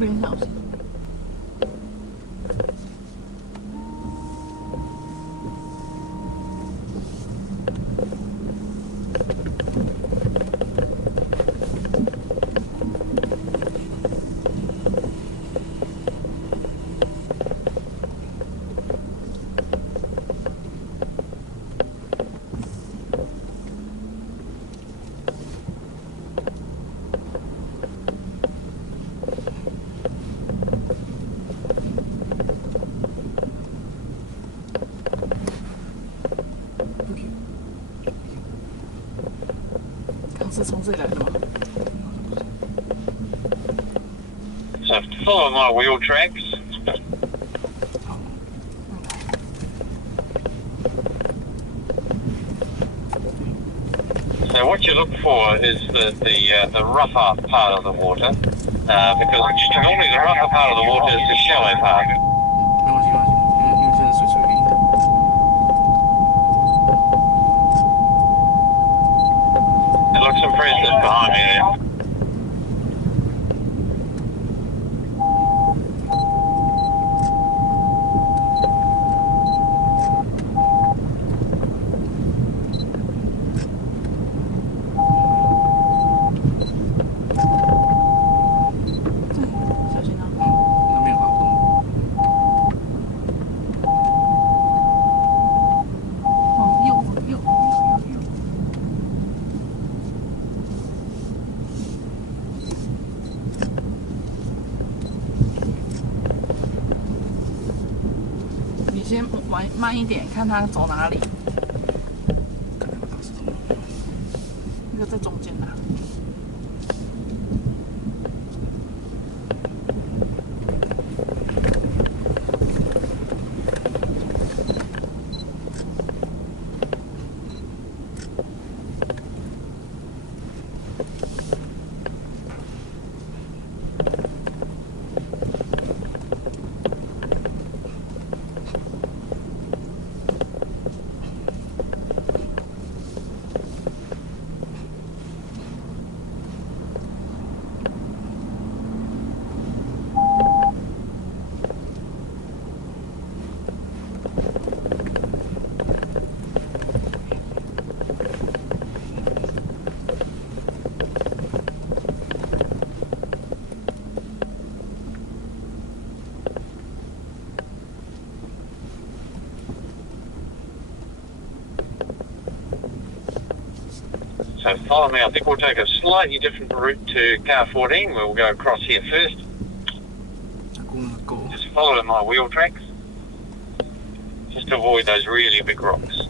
边小心。是从这里来的吗 ？So follow my wheel tracks. So what you look for is the rougher part of the water, because normally the rougher part of the water is the shallow part. 没关系，因为现在水水平。 It looks impressive behind me there.先慢一点，看他走哪里。那个在中间呐。So follow me. I think we'll take a slightly different route to car 14. We'll go across here first. Just follow my wheel tracks. Just to avoid those really big rocks.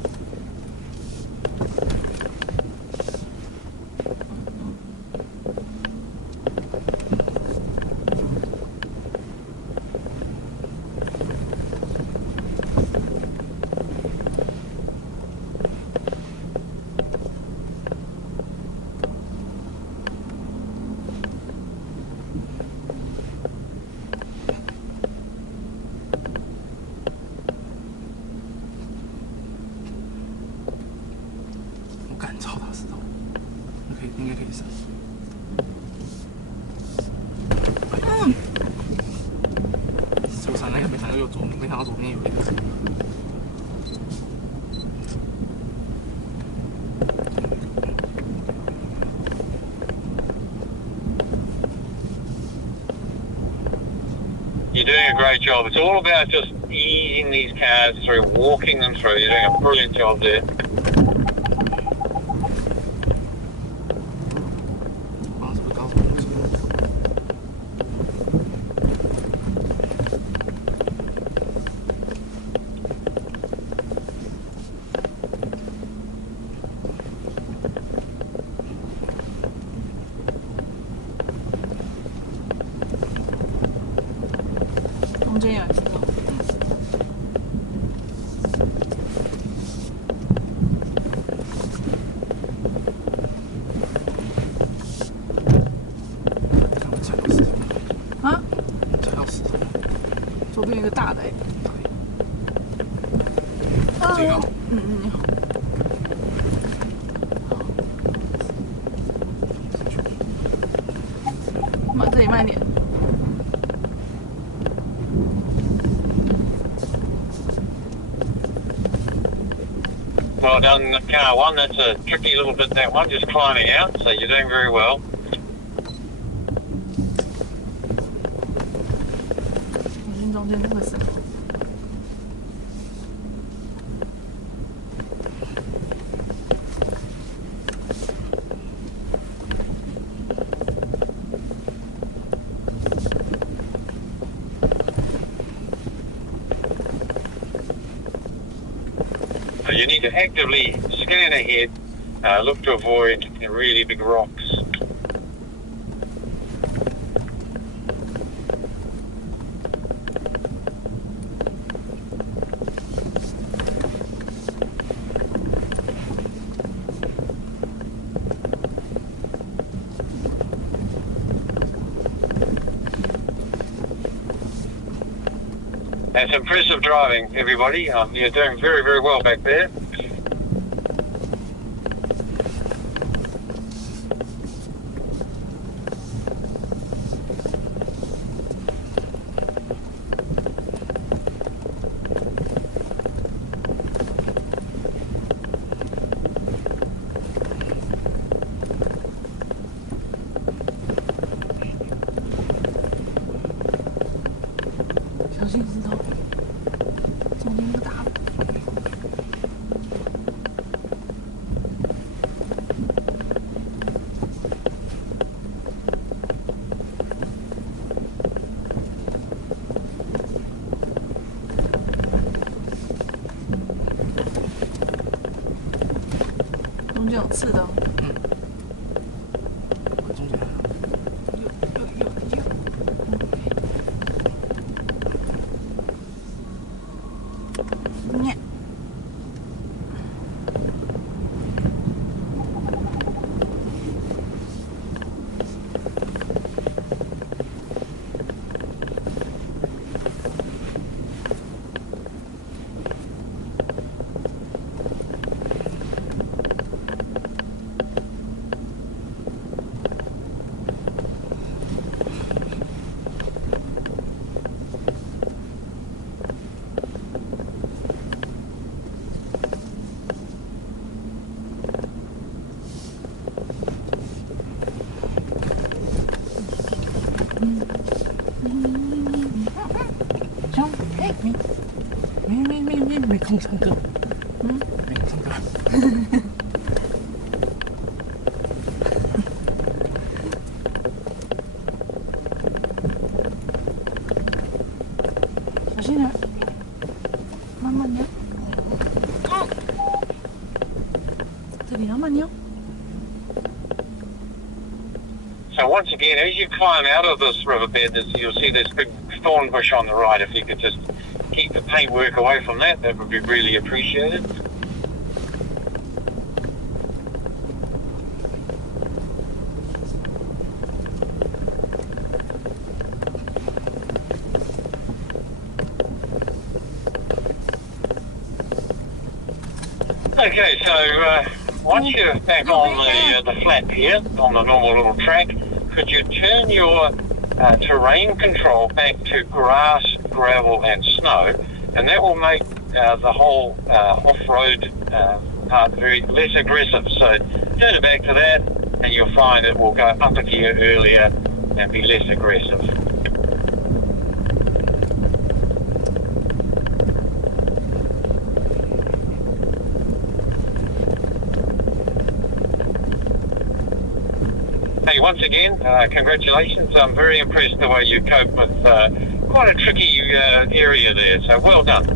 You're doing a great job. It's all about just easing these cars through, walking them through. You're doing a brilliant job there.一个大的这个，慢这里慢一点。Well done, car one. That's a tricky little bit, that one, just climbing out, so you're doing very well. 眼睛中间那个什么？ So you need to actively scan ahead, look to avoid really big rocks. That's impressive driving, everybody. You're doing very, very well back there. 小心石头，中间那个大路。中间有刺的。中间还有。 兄，哎，没空唱歌，没空唱歌。小心点，慢慢扭。这里要慢扭。 So once again, as you climb out of this riverbed, you'll see this big thorn bush on the right. If you could just keep the paintwork away from that, that would be really appreciated. Okay, so once you're back on the flat here, on the normal little track, could you turn your terrain control back to grass, gravel and snow, and that will make the whole off-road part very less aggressive. So turn it back to that and you'll find it will go up a gear earlier and be less aggressive. Hey, once again, congratulations. I'm very impressed the way you cope with quite a tricky area there, so well done.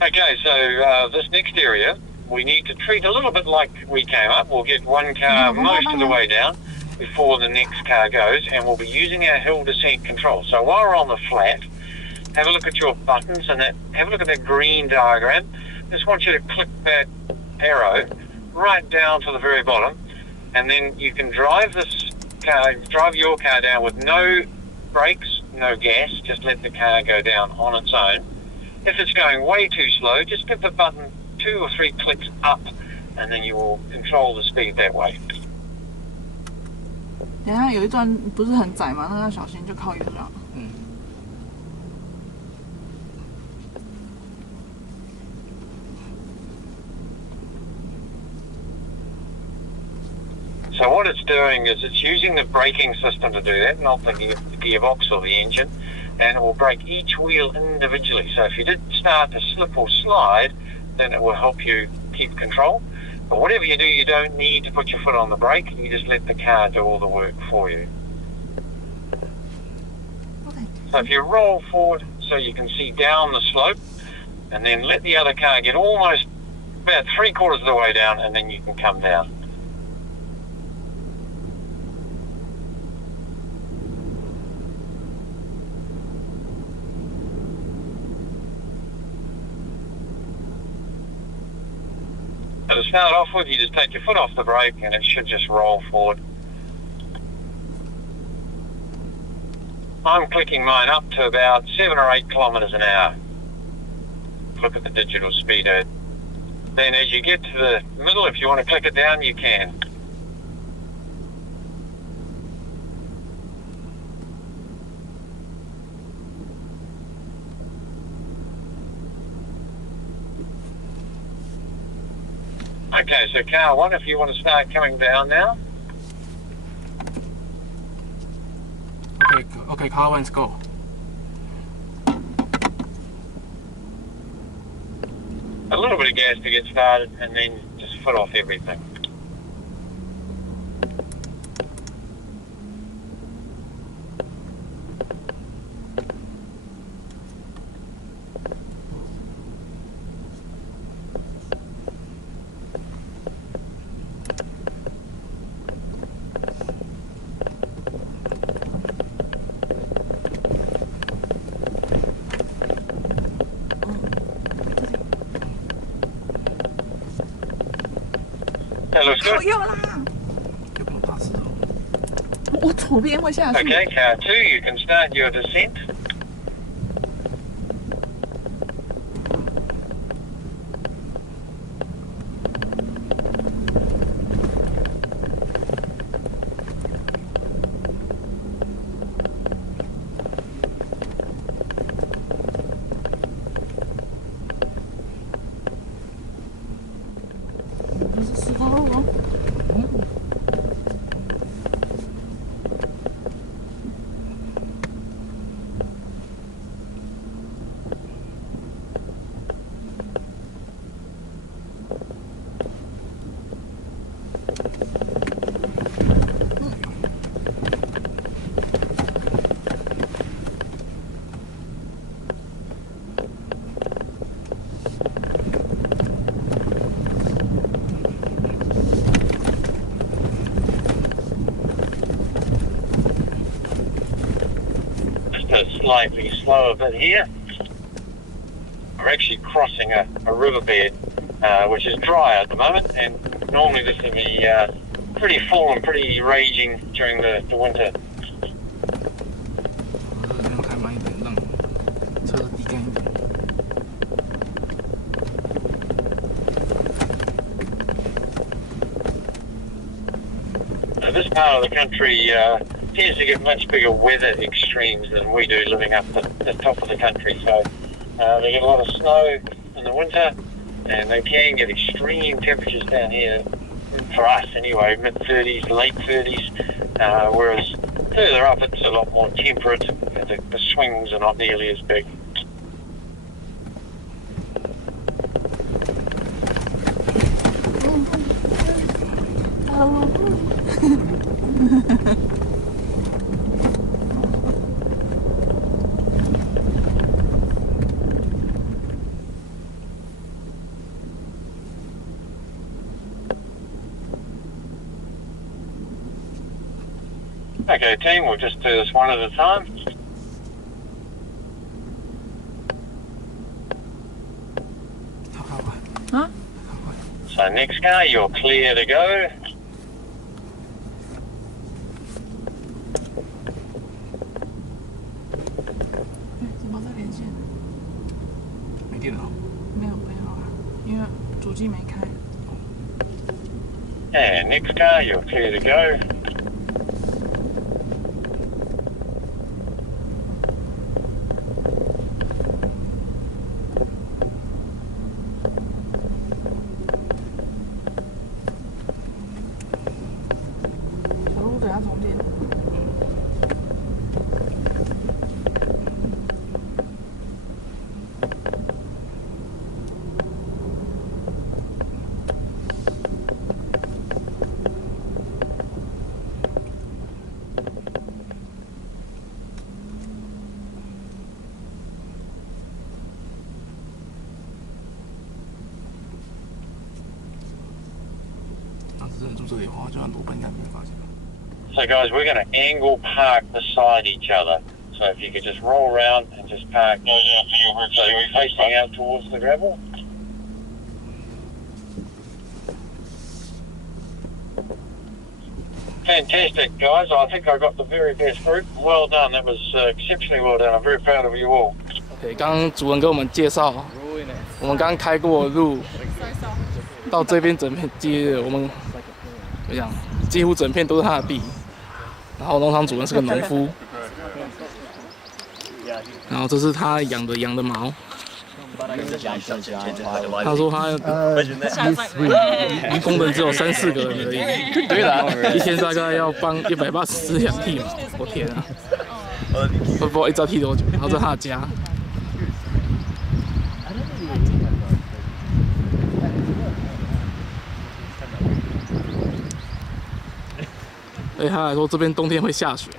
Okay, so this next area, we need to treat a little bit like we came up. We'll get one car most of the way down before the next car goes, and we'll be using our hill descent control. So while we're on the flat, have a look at your buttons and have a look at that green diagram. Just want you to click that arrow right down to the very bottom, and then you can drive your car down with no brakes, no gas, just let the car go down on its own. If it's going way too slow, just give the button 2 or 3 clicks up and then you will control the speed that way. 等一下有一段不是很窄吗？那要小心，就靠右就好。So what it's doing is it's using the braking system to do that, not the gearbox or the engine, and it will brake each wheel individually. So if you did start to slip or slide, then it will help you keep control. But whatever you do, you don't need to put your foot on the brake. You just let the car do all the work for you. Okay. So if you roll forward so you can see down the slope, and then let the other car get almost about 3/4 of the way down, and then you can come down. So to start off with, you just take your foot off the brake and it should just roll forward. I'm clicking mine up to about 7 or 8 kilometres an hour. Look at the digital speedo. Then as you get to the middle, if you want to click it down, you can. Okay, so car one, if you want to start coming down now. Okay, car one, let's go. A little bit of gas to get started, and then just foot off everything. That looks 靠 good. 右啦！有没有大石头？我左边会下去。 Okay, car two, you can start your descent. Slightly slower bit here. We're actually crossing a riverbed, which is dry at the moment, and normally this will be pretty full and pretty raging during the winter. Now, this part of the country tends to get much bigger weather extremes than we do living up the top of the country. So they get a lot of snow in the winter, and they can get extreme temperatures down here, for us anyway, mid-30s, late 30s, whereas further up it's a lot more temperate. The swings are not nearly as big. Okay, team, we'll just do this one at a time. Huh? So next car, you're clear to go. And next car, you're clear to go. So guys, we're going to angle park beside each other. So if you could just roll around and just park so you're facing out towards the gravel. Fantastic, guys. I think I got the very best group. Well done. That was exceptionally well done. I'm very proud of you all. 对，刚刚主人跟我们介绍，我们刚开过的路，到这边整片街，我们怎么样？几乎整片都是他的地。然后农场主人是个农夫，然后这是他养的羊的毛。他说他工人只有3-4个人而已，对啦，一天大概要帮180只羊剃毛，我天啊！我不知道一朝剃多久。然后这是他的家。对他来说，这边冬天会下雪。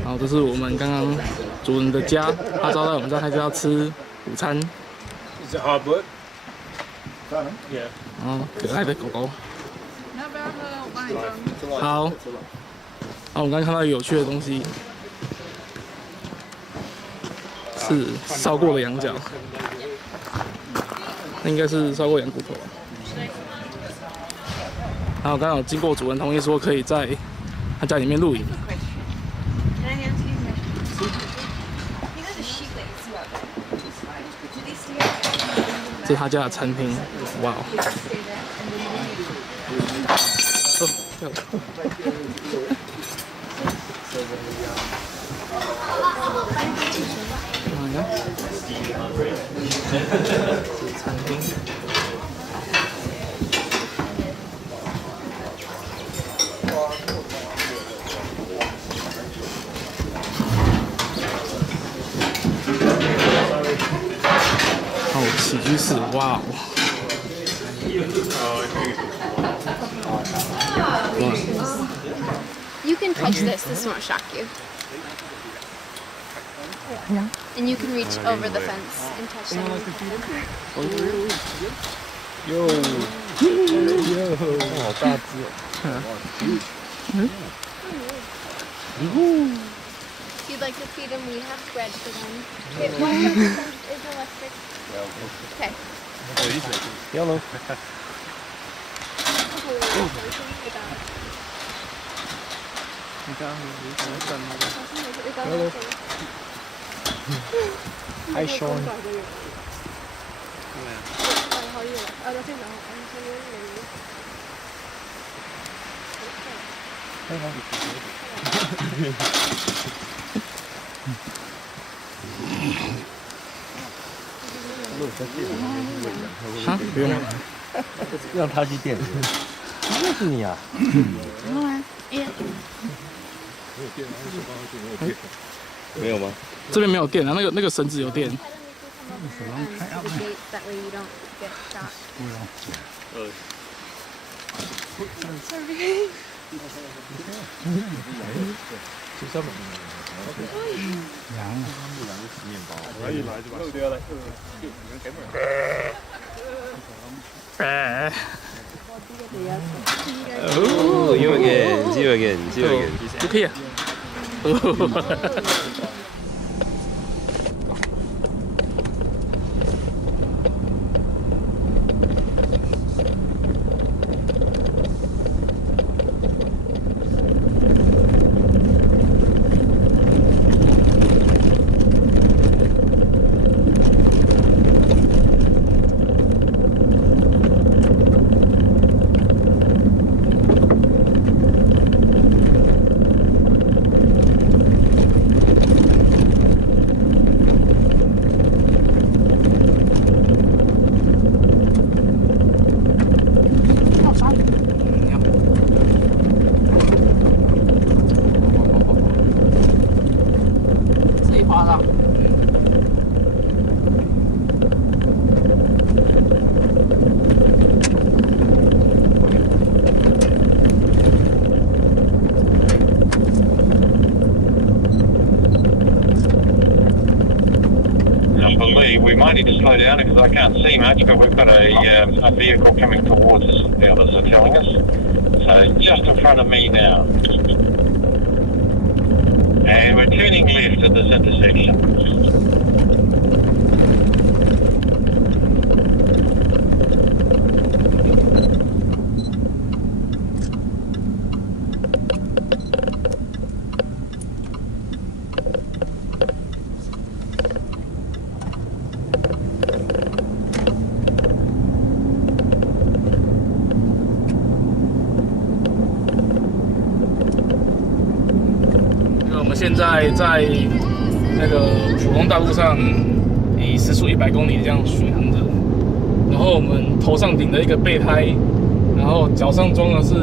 然后这是我们刚刚主人的家，他招待我们在他家吃午餐。然后可爱的狗狗。要不要喝？我帮你装。好。然后我们刚刚看到有趣的东西，是烧过的羊角，那应该是烧过羊骨头。然后刚刚有经过主人同意说可以在他家里面露营。这是他家的餐厅，哇哦！跳了。这是餐厅。起居室，哇哦！You can touch this. This won't shock you. Yeah. And you can reach over the fence and touch them. Yo, yo, 好大只哦！If you'd like to feed them, we have bread for them. It 100% is electric. Okay. 不要喽。你刚刚你怎么转的？不要喽。太凶了。啊，不用了，让他去垫。就是你啊！没有吗？这边没有电啊，那个绳子有电。Oh, you again, you again, you again. Look here. slow down because I can't see much, but we've got a vehicle coming towards us, the others are telling us. So just in front of me now. And we're turning left at this intersection.我们现在在那个普通道路上，以时速100公里这样巡航着，然后我们头上顶了一个备胎，然后脚上装的是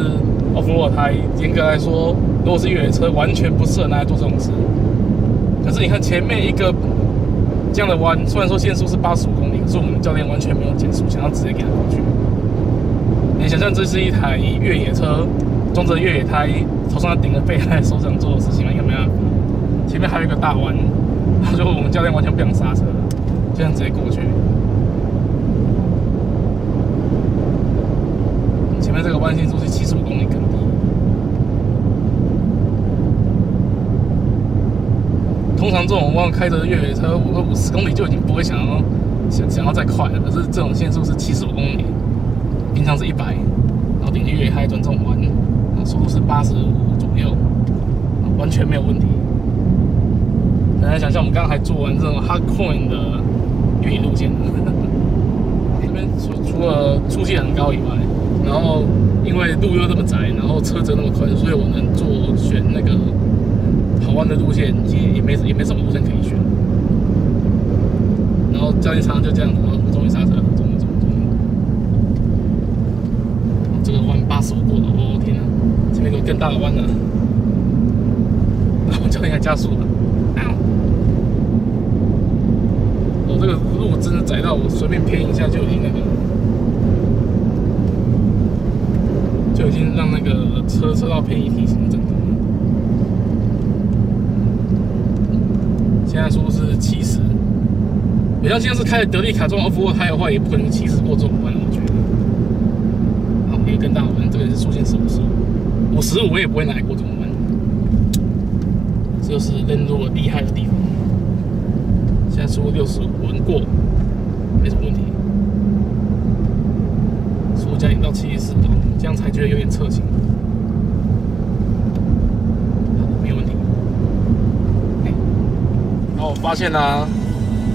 off-road 胎。严格来说，如果是越野车，完全不适合拿来做这种事。可是你看前面一个这样的弯，虽然说限速是85公里，可是我们的教练完全没有减速，想要直接给它过去。你想象这是一台越野车，装着越野胎，头上顶着备胎，手掌做的事情吗？应该没办法。前面还有一个大弯，然后就我们教练完全不想刹车，就这样直接过去。前面这个弯限速是75公里更低。通常这种弯开着越野车，50公里就已经不会想要再快了。可是这种限速是75公里，平常是100，然后顶着越野胎转这种弯，速度是85左右，完全没有问题。大家想象，我们刚刚还做完这种 hardcore 的越野路线，这边除了出气很高以外，然后因为路又这么窄，然后车则那么宽，所以我能选那个好弯的路线，也没什么路线可以选。然后教练常常就这样子，终于刹车了，终于。这个弯85过了，哦天哪！前面有更大的弯了，然后教练还加速了。这个路真的窄到我随便偏一下就已经让那个车道偏移体型整个。现在速度是70，我像现在是开德利卡装 off-road 胎的话，也不可能70过这种弯，我觉得。好，一个更大的弯，这个是速限是55我也不会拿来过这种弯。这就是认路厉害的地方。现在速度65，稳过，没什么问题。速度加减到74，这样才觉得有点侧倾。没有问题。然后我发现啊，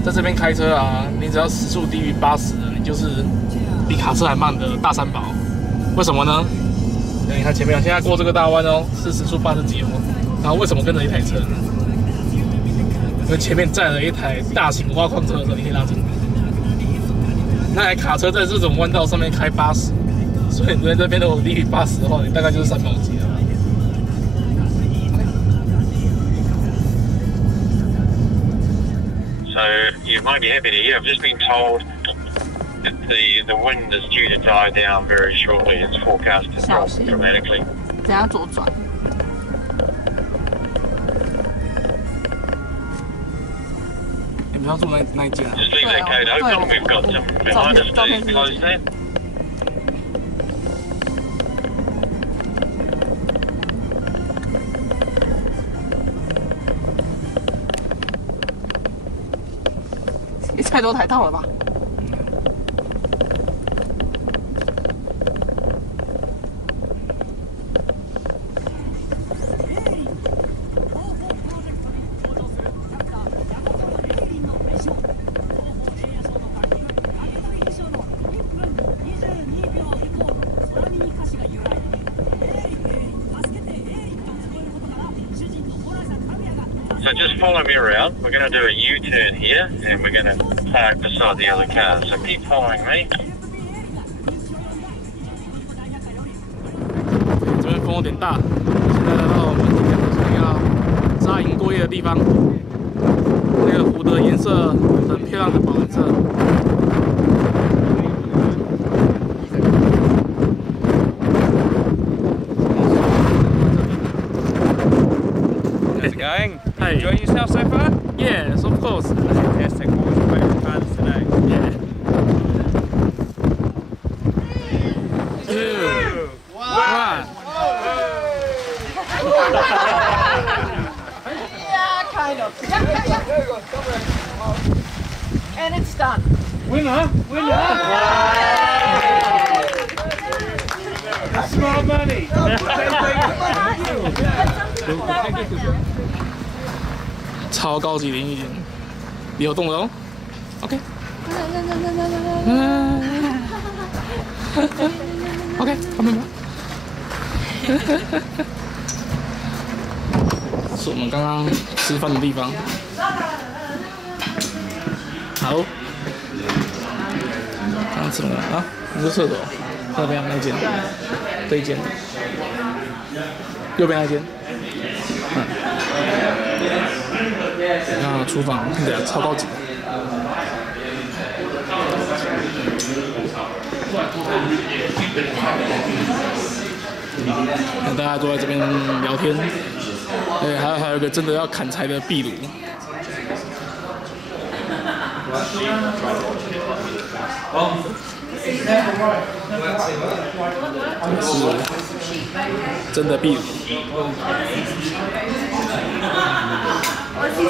在这边开车啊，你只要时速低于80，你就是比卡车还慢的大三宝。为什么呢？你看前面，现在过这个大弯哦，是时速80几哦。然后为什么跟着一台车呢？因为前面载了一台大型挖矿车的时候，你可以拉近。那台卡车在这种弯道上面开80，所以你在这边如果低于80的话，你大概就是三宝级了。So you might be happy to hear. I've just been told that the wind is due to die down very shortly. It's forecast to drop dramatically. 等下左转。你们要住那一间啊？ Just leave that code open. We've got some behind us to close that. 也太多台道了吧？So just follow me around. We're going to do a U-turn here, and we're going to park beside the other car. So keep following me. 这边风有点大，现在来到我们今天打算要扎营过夜的地方。那个湖的颜色很漂亮的宝蓝色。How's it going? Hey. Enjoying yourself so far? Yes, of course. Fantastic. What was your favourite part of today? Kind of. Yeah. And it's done. Winner! Smart money! 超高级淋浴间，有动的哦。OK。OK， 旁边吧。是我们刚刚吃饭的地方。好，刚刚吃什么啊？你说厕所？那边那间，这一间，右边那间。那厨房看起来超高级。看大家都在这边聊天，还有一个真的要砍柴的壁炉。是真的壁炉。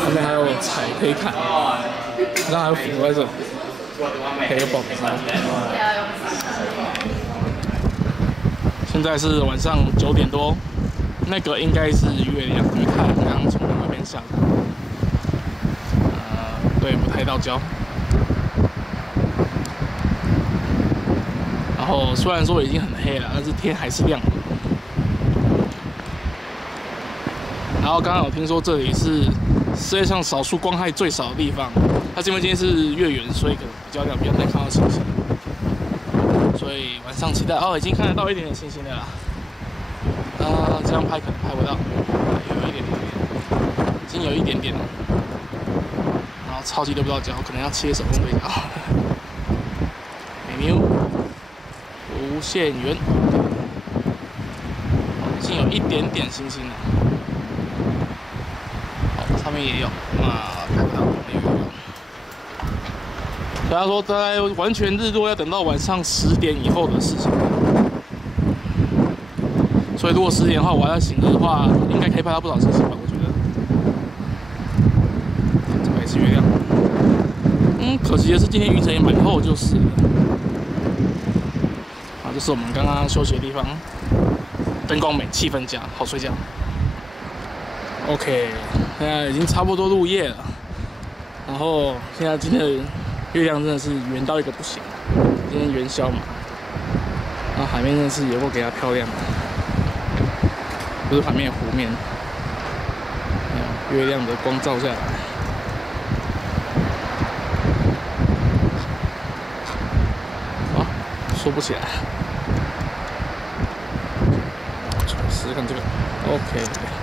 旁边还有柴可以砍，好像还有斧在这里，还有宝石。现在是晚上9点多，那个应该是月亮，因为太阳刚刚从那边下来。对不太到焦。然后虽然说已经很黑了，但是天还是亮的。然后刚刚有听说这里是世界上少数光害最少的地方，它因为今天是月圆，所以可能比较亮，比较难看到星星。所以晚上期待已经看得到一点点星星了啦。这样拍可能拍不到，有一点点，已经有一点点了。然后超级对不到焦，可能要切手工对焦。美妞，无限圆，已经有一点点星星了。上面也有，看不到，没有。大家说大概完全日落要等到晚上10点以后的事情，所以如果10点的话，我要醒着的话，应该可以拍到不少星星吧？我觉得。这个也是月亮。可惜的是今天云层也蛮厚，就是了。这是我们刚刚休息的地方，灯光美，气氛佳，好睡觉。OK， 现在已经差不多入夜了，然后现在今天的月亮真的是圆到一个不行，今天元宵嘛，然后海面真的是有够给它漂亮的，不是海面，湖面，月亮的光照下来，说不起来，试试看这个 ，OK。